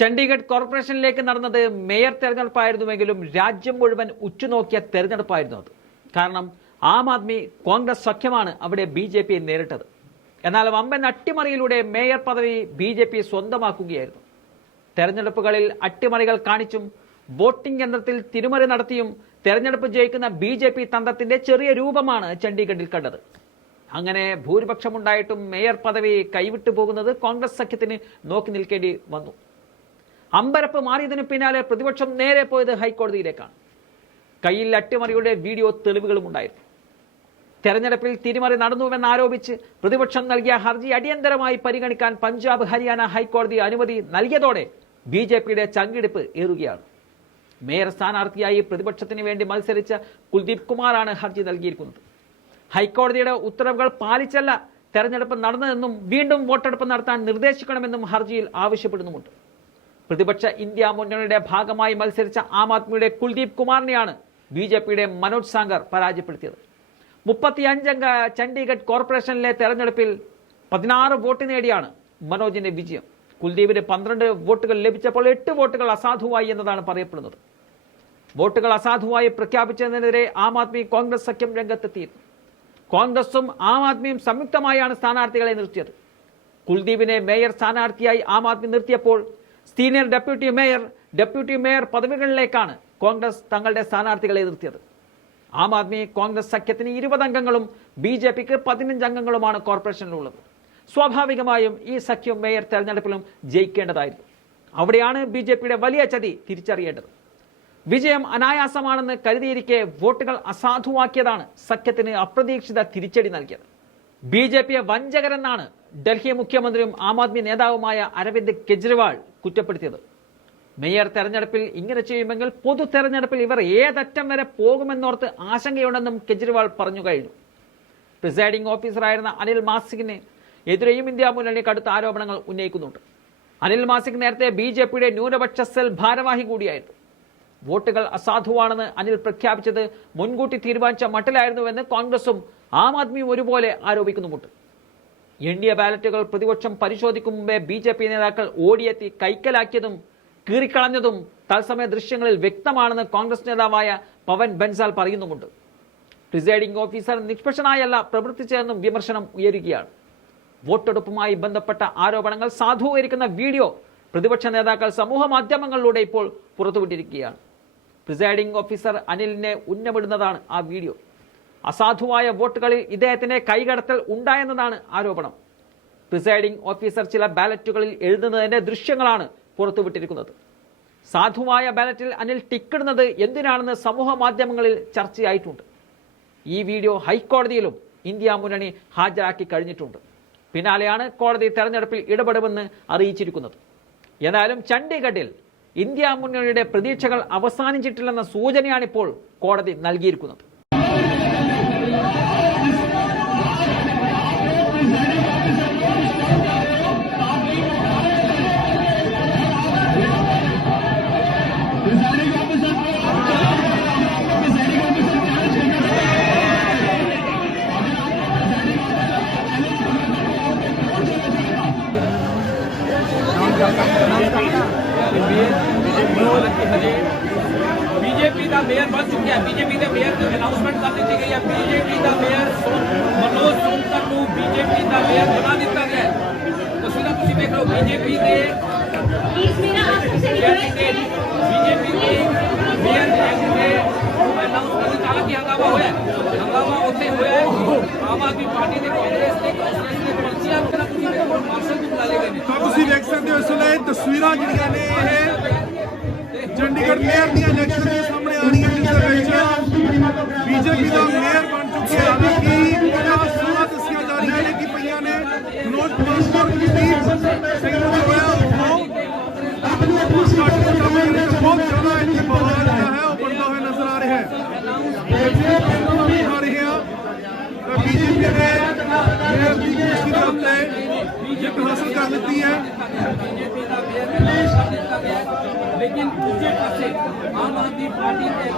ചണ്ഡീഗഡ് കോർപ്പറേഷനിലേക്ക് നടന്നത് മേയർ തെരഞ്ഞെടുപ്പായിരുന്നുവെങ്കിലും രാജ്യം മുഴുവൻ ഉച്ചുനോക്കിയ തെരഞ്ഞെടുപ്പായിരുന്നു അത്. കാരണം ആം ആദ്മി കോൺഗ്രസ് സഖ്യമാണ് അവിടെ ബി ജെ പിയെ നേരിട്ടത്. എന്നാൽ വമ്പൻ അട്ടിമറിയിലൂടെ മേയർ പദവി ബി ജെ പി സ്വന്തമാക്കുകയായിരുന്നു. തെരഞ്ഞെടുപ്പുകളിൽ അട്ടിമറികൾ കാണിച്ചും വോട്ടിംഗ് യന്ത്രത്തിൽ തിരുമറി നടത്തിയും തെരഞ്ഞെടുപ്പ് ജയിക്കുന്ന ബി ജെ പി തന്ത്രത്തിന്റെ ചെറിയ രൂപമാണ് ചണ്ഡീഗഡിൽ കണ്ടത്. അങ്ങനെ ഭൂരിപക്ഷമുണ്ടായിട്ടും മേയർ പദവി കൈവിട്ടു പോകുന്നത് കോൺഗ്രസ് സഖ്യത്തിന് നോക്കി നിൽക്കേണ്ടി വന്നു. അമ്പരപ്പ് മാറിയതിന് പിന്നാലെ പ്രതിപക്ഷം നേരെ പോയത് ഹൈക്കോടതിയിലേക്കാണ്. കയ്യിൽ അട്ടിമറിയുടെ വീഡിയോ തെളിവുകളും ഉണ്ടായിരുന്നു. തെരഞ്ഞെടുപ്പിൽ തിരിമറി നടന്നുവെന്ന് ആരോപിച്ച് പ്രതിപക്ഷം നൽകിയ ഹർജി അടിയന്തരമായി പരിഗണിക്കാൻ പഞ്ചാബ് ഹരിയാന ഹൈക്കോടതി അനുമതി നൽകിയതോടെ ബി ജെ പിയുടെ ചങ്കിടിപ്പ് ഏറുകയാണ്. മേയർ സ്ഥാനാർത്ഥിയായി പ്രതിപക്ഷത്തിന് വേണ്ടി മത്സരിച്ച കുൽദീപ് കുമാറാണ് ഹർജി നൽകിയിരിക്കുന്നത്. ഹൈക്കോടതിയുടെ ഉത്തരവുകൾ പാലിച്ചല്ല തെരഞ്ഞെടുപ്പ് നടന്നതെന്നും വീണ്ടും വോട്ടെടുപ്പ് നടത്താൻ നിർദ്ദേശിക്കണമെന്നും ഹർജിയിൽ ആവശ്യപ്പെടുന്നുമുണ്ട്. പ്രതിപക്ഷ ഇന്ത്യ മുന്നണിയുടെ ഭാഗമായി മത്സരിച്ച ആം ആദ്മിയുടെ കുൽദീപ് കുമാറിനെയാണ് ബി ജെ പിയുടെ മനോജ് സാങ്കർ പരാജയപ്പെടുത്തിയത്. മുപ്പത്തിയഞ്ചംഗ ചണ്ഡീഗഡ് കോർപ്പറേഷനിലെ തെരഞ്ഞെടുപ്പിൽ പതിനാറ് വോട്ട് നേടിയാണ് മനോജിന്റെ വിജയം. കുൽദീപിന് പന്ത്രണ്ട് വോട്ടുകൾ ലഭിച്ചപ്പോൾ എട്ട് വോട്ടുകൾ അസാധുവായി എന്നതാണ് പറയപ്പെടുന്നത്. വോട്ടുകൾ അസാധുവായി പ്രഖ്യാപിച്ചതിനെതിരെ ആം ആദ്മി കോൺഗ്രസ് സഖ്യം രംഗത്തെത്തിയിരുന്നു. കോൺഗ്രസും ആം ആദ്മിയും സംയുക്തമായാണ് സ്ഥാനാർത്ഥികളെ നിർത്തിയത്. കുൽദീപിനെ മേയർ സ്ഥാനാർത്ഥിയായി Aam Aadmi നിർത്തിയപ്പോൾ senior deputy mayor deputy mayor പദവികളിലേക്കാണ് Congress തങ്ങളുടെ സ്ഥാനാർത്ഥികളെ നിർത്തിയത് ആം ആദ്മി കോൺഗ്രസ് സഖ്യത്തിന് ഇരുപത് അംഗങ്ങളും ബി ജെ പിക്ക് പതിനഞ്ച് അംഗങ്ങളുമാണ് കോർപ്പറേഷനിലുള്ളത്. സ്വാഭാവികമായും ഈ സഖ്യം മേയർ തെരഞ്ഞെടുപ്പിലും ജയിക്കേണ്ടതായിരുന്നു. അവിടെയാണ് ബി ജെ പിയുടെ വലിയ ചതി തിരിച്ചറിയേണ്ടത്. വിജയം അനായാസമാണെന്ന് കരുതിയിരിക്കെ വോട്ടുകൾ അസാധുവാക്കിയതാണ് സഖ്യത്തിന് അപ്രതീക്ഷിത തിരിച്ചടി നൽകിയത്. ബി ജെ പിയെ വഞ്ചകരെന്നാണ് ഡൽഹി മുഖ്യമന്ത്രിയും ആം ആദ്മി നേതാവുമായ അരവിന്ദ് കെജ്രിവാൾ കുറ്റപ്പെടുത്തിയത്. മേയർ തെരഞ്ഞെടുപ്പിൽ ഇങ്ങനെ ചെയ്യുമെങ്കിൽ പൊതു തെരഞ്ഞെടുപ്പിൽ ഇവർ ഏതറ്റം വരെ പോകുമെന്നോർത്ത് ആശങ്കയുണ്ടെന്നും കെജ്രിവാൾ പറഞ്ഞു കഴിഞ്ഞു. പ്രിസൈഡിംഗ് ഓഫീസറായിരുന്ന അനിൽ മാസിക്കിന് എതിരെയും ഇന്ത്യ മുന്നണി കടുത്ത ആരോപണങ്ങൾ ഉന്നയിക്കുന്നുണ്ട്. അനിൽ മാസിക് നേരത്തെ ബി ജെ പിയുടെ ന്യൂനപക്ഷ സെൽ ഭാരവാഹി കൂടിയായിരുന്നു. വോട്ടുകൾ അസാധുവാണെന്ന് അനിൽ പ്രഖ്യാപിച്ചത് മുൻകൂട്ടി തീരുമാനിച്ച മട്ടിലായിരുന്നുവെന്ന് കോൺഗ്രസും ആം ആദ്മിയും ഒരുപോലെ ആരോപിക്കുന്നുമുണ്ട്. എണ്ണിയ ബാലറ്റുകൾ പ്രതിപക്ഷം പരിശോധിക്കും മുമ്പേ ബി ജെ പി നേതാക്കൾ ഓടിയെത്തി കൈക്കലാക്കിയതും കീറിക്കളഞ്ഞതും തത്സമയ ദൃശ്യങ്ങളിൽ വ്യക്തമാണെന്ന് കോൺഗ്രസ് നേതാവായ പവൻ ബൻസാൽ പറയുന്നുമുണ്ട്. പ്രിസൈഡിംഗ് ഓഫീസർ നിഷ്പക്ഷനായല്ല പ്രവർത്തിച്ചതെന്നും വിമർശനം ഉയരുകയാണ്. വോട്ടെടുപ്പുമായി ബന്ധപ്പെട്ട ആരോപണങ്ങൾ സാധൂകരിക്കുന്ന വീഡിയോ പ്രതിപക്ഷ നേതാക്കൾ സമൂഹ മാധ്യമങ്ങളിലൂടെ ഇപ്പോൾ പുറത്തുവിട്ടിരിക്കുകയാണ്. പ്രിസൈഡിംഗ് ഓഫീസർ അനിലിനെ ഉന്നമിടുന്നതാണ് ആ വീഡിയോ. അസാധുവായ വോട്ടുകളിൽ ഇദ്ദേഹത്തിന്റെ കൈകടത്തൽ ഉണ്ടായെന്നതാണ് ആരോപണം. പ്രിസൈഡിംഗ് ഓഫീസർ ചില ബാലറ്റുകളിൽ എഴുതുന്നതിന്റെ ദൃശ്യങ്ങളാണ് പുറത്തുവിട്ടിരിക്കുന്നത്. സാധുവായ ബാലറ്റിൽ അനിൽ ടിക്കിടുന്നത് എന്തിനാണെന്ന് സമൂഹ മാധ്യമങ്ങളിൽ ചർച്ചയായിട്ടുണ്ട്. ഈ വീഡിയോ ഹൈക്കോടതിയിലും ഇന്ത്യ മുന്നണി ഹാജരാക്കി കഴിഞ്ഞിട്ടുണ്ട്. പിന്നാലെയാണ് കോടതി തെരഞ്ഞെടുപ്പിൽ ഇടപെടുമെന്ന് അറിയിച്ചിരിക്കുന്നത്. എന്നാലും ചണ്ഡീഗഡിൽ ഇന്ത്യ മുന്നണിയുടെ പ്രതീക്ഷകൾ അവസാനിച്ചിട്ടില്ലെന്ന സൂചനയാണിപ്പോൾ കോടതി നൽകിയിരിക്കുന്നത്. बीजेपी का मेयर बन चुके हैं। बीजेपी के मेयर की अनाउंसमेंट कर दी गई है। बीजेपी का मेयर मनोज सोमकर को बीजेपी का मेयर बना दिता गया तो सीधा तुम देख लो बीजेपी के बीजेपी के मेयर ਸਕਦੇ ਤਸਵੀਰਾਂ ਜਿਹੜੀਆਂ ਨੇ ਇਹ ਚੰਡੀਗੜ੍ਹ ਮੇਅਰ ਦੀਆਂ ਇਲੈਕਸ਼ਨ ਦੇ वोट हासिल कर लेती है। लेकिन आम आदमी पार्टी